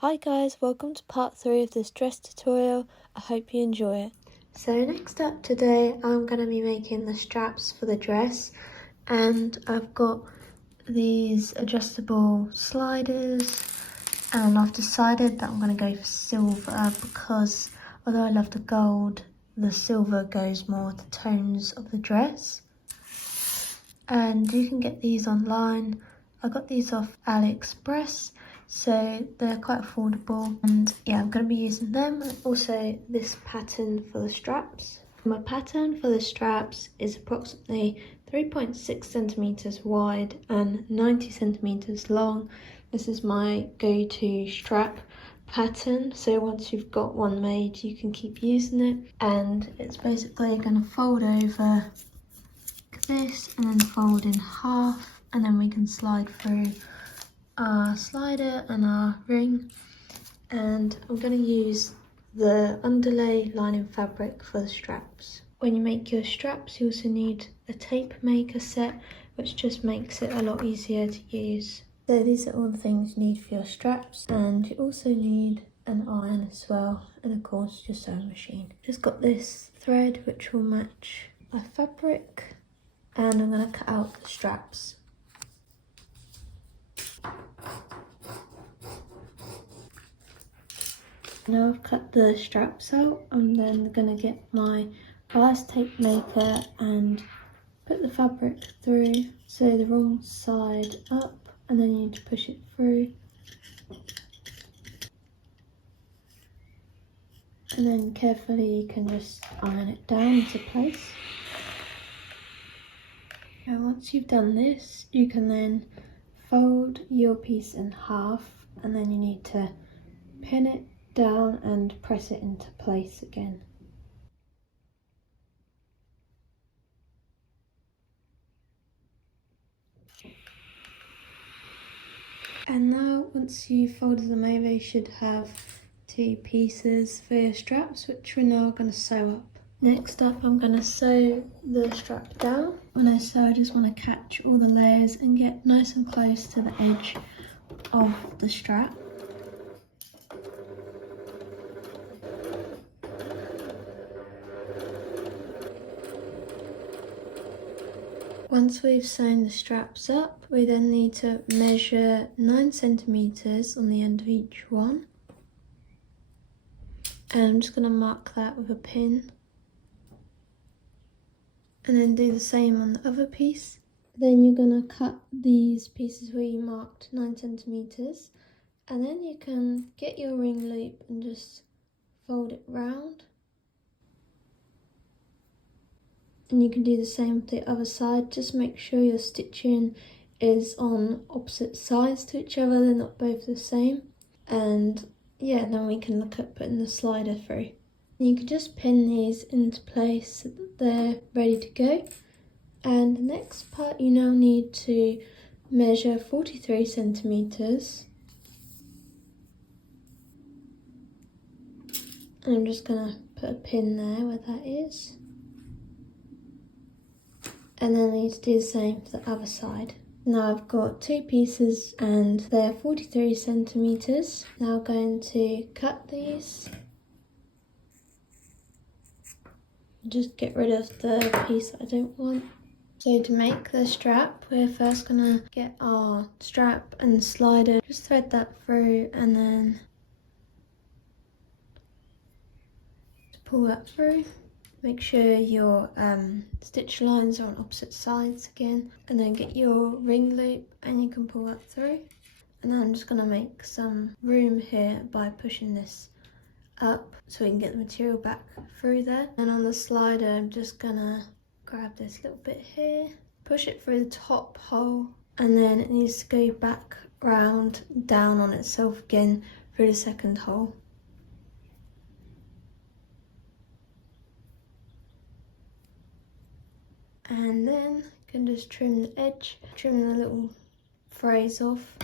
Hi guys, welcome to part 3 of this dress tutorial. I hope you enjoy it. So next up today I'm going to be making the straps for the dress, and I've got these adjustable sliders, and I've decided that I'm going to go for silver because although I love the gold, the silver goes more with the tones of the dress. And you can get these online. I got these off AliExpress, so they're quite affordable, and yeah, I'm going to be using them, and also this pattern for the straps. My pattern for the straps is approximately 3.6 centimeters wide and 90 centimeters long. This is my go-to strap pattern, so once you've got one made you can keep using it, and it's basically going to fold over this and then fold in half, and then we can slide through our slider and our ring. And I'm going to use the underlay lining fabric for the straps. When you make your straps you also need a tape maker set, which just makes it a lot easier to use. So these are all the things you need for your straps, and you also need an iron as well, and of course your sewing machine. Just got this thread which will match my fabric, and I'm going to cut out the straps. Now I've cut the straps out, I'm then going to get my bias tape maker and put the fabric through, so the wrong side up, and then you need to push it through. And then carefully you can just iron it down into place. And once you've done this, you can then fold your piece in half, and then you need to pin it down and press it into place again. And now once you've folded them over, you should have two pieces for your straps, which we're now going to sew up. Next up, I'm going to sew the strap down. When I sew, I just want to catch all the layers and get nice and close to the edge of the strap. Once we've sewn the straps up, we then need to measure 9 centimeters on the end of each one. And I'm just going to mark that with a pin. And then do the same on the other piece. Then you're going to cut these pieces where you marked 9 centimeters. And then you can get your ring loop and just fold it round. And you can do the same with the other side. Just make sure your stitching is on opposite sides to each other, they're not both the same. And yeah, then we can look at putting the slider through. You can just pin these into place so that they're ready to go. And the next part, you now need to measure 43 centimeters. And I'm just gonna put a pin there where that is. And then I need to do the same for the other side. Now I've got two pieces and they're 43 centimeters. Now I'm going to cut these. Just get rid of the piece that I don't want. So to make the strap, we're first gonna get our strap and slider. Just thread that through and then pull that through. Make sure your stitch lines are on opposite sides again, and then get your ring loop and you can pull that through. And then I'm just going to make some room here by pushing this up so we can get the material back through there. And on the slider I'm just going to grab this little bit here, push it through the top hole, and then it needs to go back round down on itself again through the second hole. And then you can just trim the edge, trim the little frays off,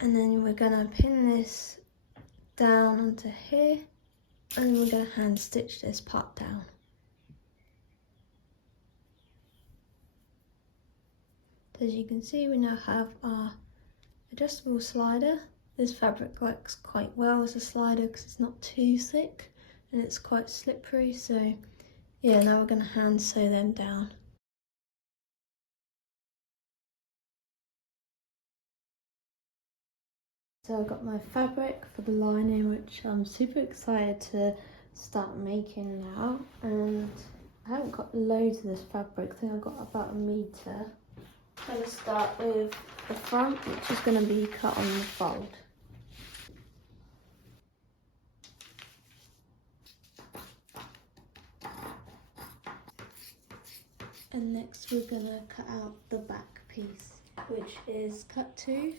and then we're gonna pin this down onto here, and we're gonna hand stitch this part down. As you can see, we now have our adjustable slider. This fabric works quite well as a slider because it's not too thick and it's quite slippery. So yeah, now we're going to hand sew them down. So I've got my fabric for the lining, which I'm super excited to start making now. And I haven't got loads of this fabric. I think I've got about a metre. I'm going to start with the front, which is going to be cut on the fold. And next we're going to cut out the back piece, which is cut 2.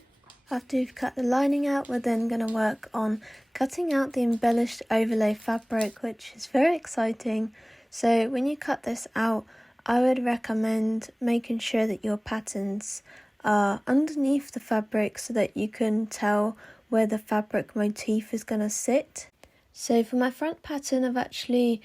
After you've cut the lining out, we're then going to work on cutting out the embellished overlay fabric, which is very exciting. So when you cut this out, I would recommend making sure that your patterns are underneath the fabric so that you can tell where the fabric motif is going to sit. So for my front pattern, I've actually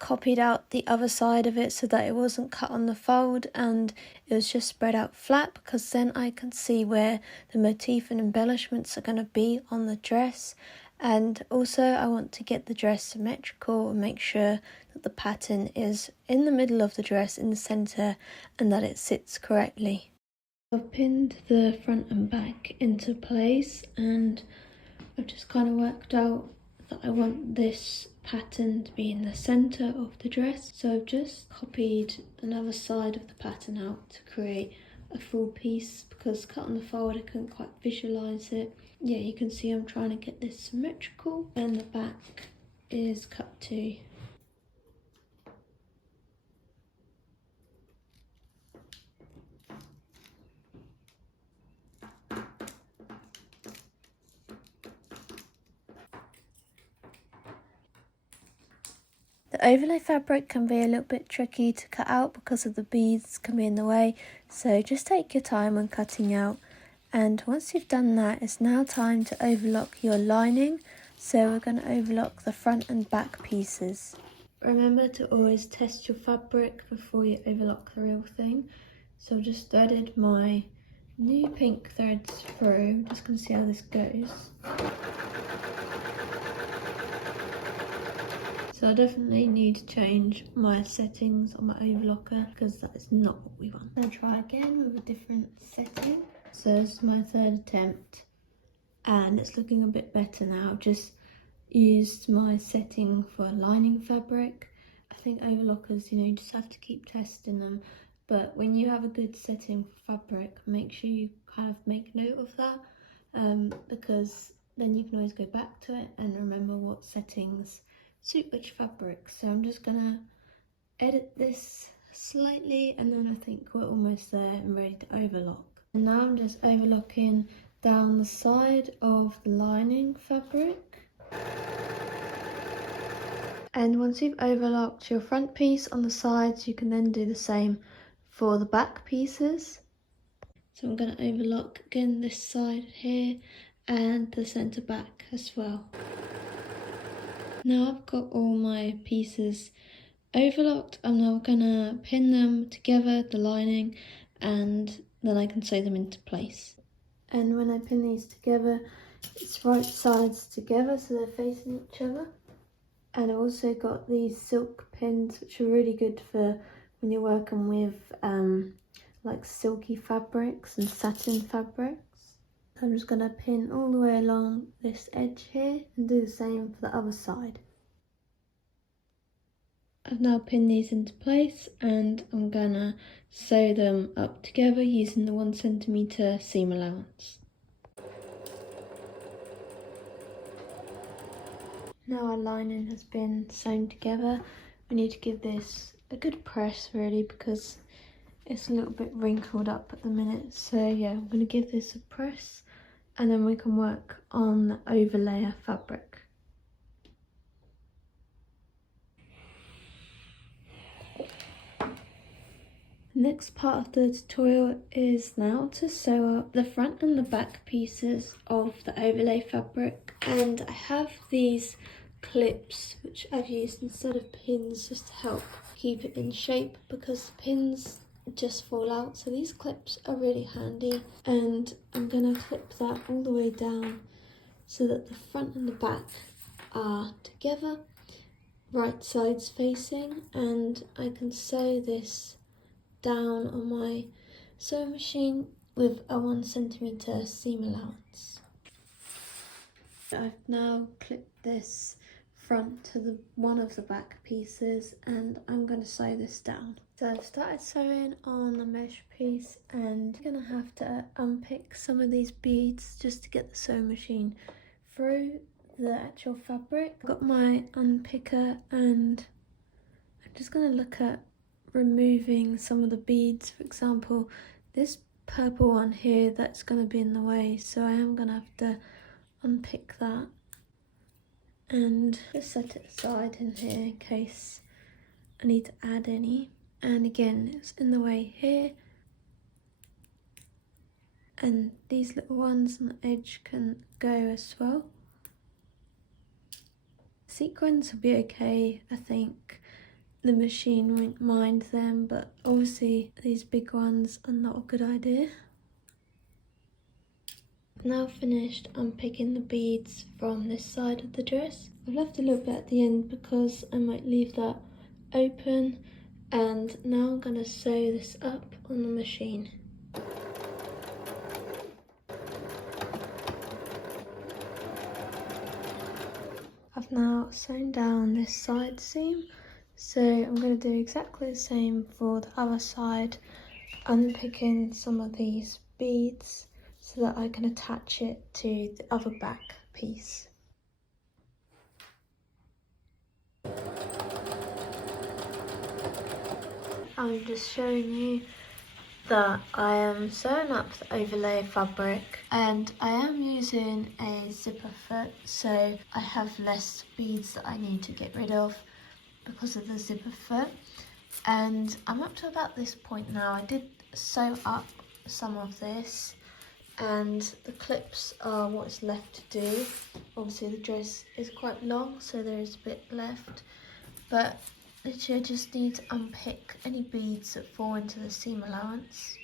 copied out the other side of it so that it wasn't cut on the fold and it was just spread out flat, because then I can see where the motif and embellishments are going to be on the dress. And also I want to get the dress symmetrical and make sure that the pattern is in the middle of the dress, in the centre, and that it sits correctly. I've pinned the front and back into place, and I've just kind of worked out that I want this pattern to be in the centre of the dress. So I've just copied another side of the pattern out to create a full piece, because cut on the fold I couldn't quite visualise it. Yeah, you can see I'm trying to get this symmetrical, and the back is cut 2. The overlay fabric can be a little bit tricky to cut out because of the beads can be in the way, so just take your time when cutting out. And once you've done that, it's now time to overlock your lining. So we're going to overlock the front and back pieces. Remember to always test your fabric before you overlock the real thing. So I've just threaded my new pink threads through. Just going to see how this goes. So I definitely need to change my settings on my overlocker, because that is not what we want. I'm going to try again with a different setting. So this is my 3rd attempt and it's looking a bit better now. I've just used my setting for lining fabric. I think overlockers, you just have to keep testing them. But when you have a good setting for fabric, make sure you kind of make note of that, because then you can always go back to it and remember what settings suit which fabric. So I'm just gonna edit this slightly, and then I think we're almost there and ready to overlock. And now I'm just overlocking down the side of the lining fabric. And once you've overlocked your front piece on the sides, you can then do the same for the back pieces. So I'm going to overlock again this side here and the centre back as well. Now I've got all my pieces overlocked, I'm now going to pin them together, the lining, and then I can sew them into place. And when I pin these together, it's right sides together so they're facing each other. And I've also got these silk pins, which are really good for when you're working with like silky fabrics and satin fabrics. I'm just going to pin all the way along this edge here and do the same for the other side. I've now pinned these into place and I'm going to sew them up together using the 1 centimetre seam allowance. Now our lining has been sewn together, we need to give this a good press really, because it's a little bit wrinkled up at the minute. So yeah, I'm going to give this a press and then we can work on the overlayer fabric. The next part of the tutorial is now to sew up the front and the back pieces of the overlay fabric. And I have these clips which I've used instead of pins just to help keep it in shape, because the pins just fall out. So these clips are really handy, and I'm going to clip that all the way down so that the front and the back are together, right sides facing, and I can sew this down on my sewing machine with a 1 centimetre seam allowance. I've now clipped this front to one of the back pieces and I'm going to sew this down. So I've started sewing on the mesh piece and I'm going to have to unpick some of these beads just to get the sewing machine through the actual fabric. I've got my unpicker and I'm just going to look at removing some of the beads. For example, this purple one here, that's going to be in the way, so I am going to have to unpick that and just set it aside in here in case I need to add any. And again, it's in the way here, and these little ones on the edge can go as well. Sequins will be okay, I think. The machine won't mind them, but obviously these big ones are not a good idea. Now finished unpicking the beads from this side of the dress. I've left a little bit at the end because I might leave that open, and now I'm going to sew this up on the machine. I've now sewn down this side seam, so I'm going to do exactly the same for the other side, unpicking some of these beads so that I can attach it to the other back piece. I'm just showing you that I am sewing up the overlay fabric, and I am using a zipper foot, so I have less beads that I need to get rid of because of the zipper foot. And I'm up to about this point now. I did sew up some of this, and the clips are what's left to do. Obviously the dress is quite long, so there is a bit left, but literally I just need to unpick any beads that fall into the seam allowance,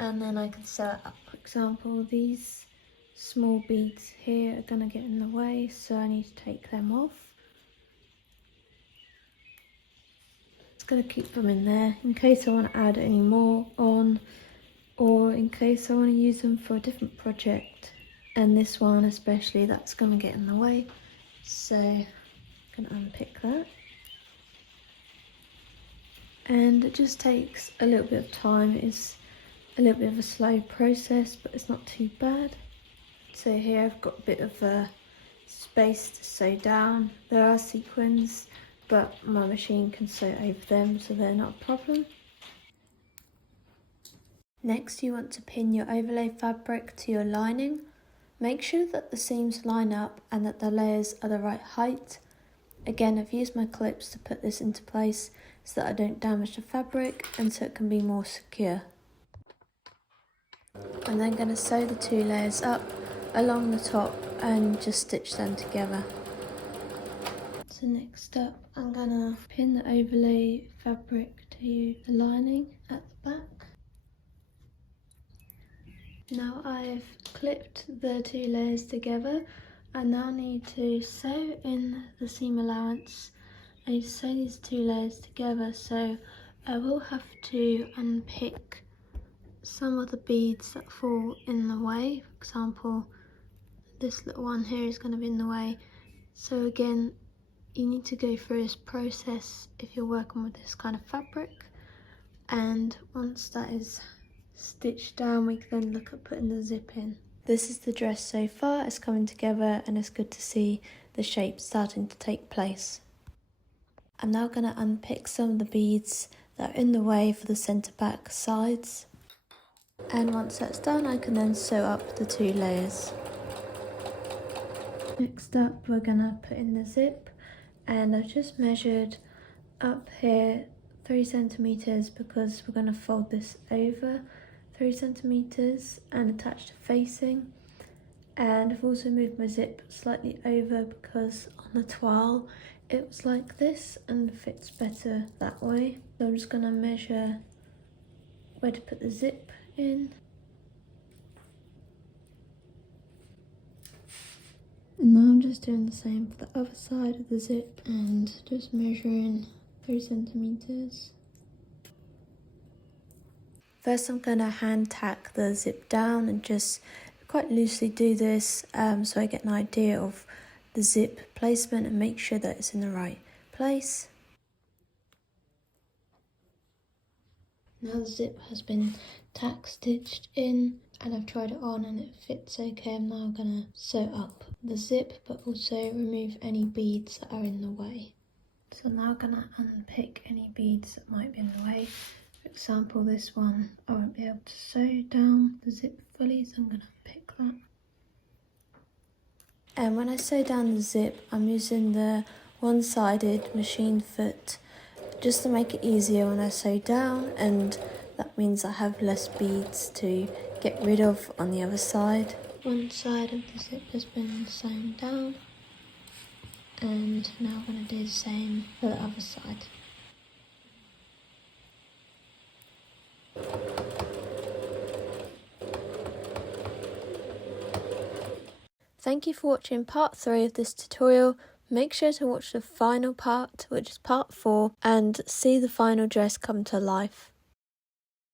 and then I can sew it up. For example, these small beads here are going to get in the way, so I need to take them off. Just going to keep them in there in case I want to add any more on, or in case I want to use them for a different project. And this one especially, that's going to get in the way, so I'm going to unpick that. And it just takes a little bit of time. It's a little bit of a slow process, but it's not too bad. So here I've got a bit of space to sew down. There are sequins, but my machine can sew over them, so they're not a problem. Next, you want to pin your overlay fabric to your lining. Make sure that the seams line up and that the layers are the right height. Again, I've used my clips to put this into place so that I don't damage the fabric and so it can be more secure. I'm then going to sew the 2 layers up along the top and just stitch them together. So next up, I'm going to pin the overlay fabric to the lining at the back. Now I've clipped the 2 layers together, I now need to sew in the seam allowance. I need to sew these 2 layers together, so I will have to unpick some of the beads that fall in the way. For example, this little one here is going to be in the way. So again, you need to go through this process if you're working with this kind of fabric, and once that is stitched down, we can then look at putting the zip in. This is the dress so far. It's coming together and it's good to see the shape starting to take place. I'm now going to unpick some of the beads that are in the way for the centre back sides, and once that's done I can then sew up the 2 layers. Next up, we're going to put in the zip, and I've just measured up here 3 centimetres because we're going to fold this over 3 centimetres and attach the facing. And I've also moved my zip slightly over because on the toile it was like this and fits better that way. So I'm just going to measure where to put the zip in. just doing the same for the other side of the zip and just measuring 3 centimeters. First I'm going to hand tack the zip down and just quite loosely do this so I get an idea of the zip placement and make sure that it's in the right place. Now the zip has been tack stitched in and I've tried it on and it fits okay. I'm now going to sew up the zip but also remove any beads that are in the way. So I'm now going to unpick any beads that might be in the way. For example, this one I won't be able to sew down the zip fully, so I'm going to unpick that. And when I sew down the zip, I'm using the one-sided machine foot just to make it easier when I sew down, and that means I have less beads to get rid of on the other side. One side of the zip has been sewn down, and now I'm going to do the same for the other side. Thank you for watching part 3 of this tutorial. Make sure to watch the final part, which is part 4, and see the final dress come to life.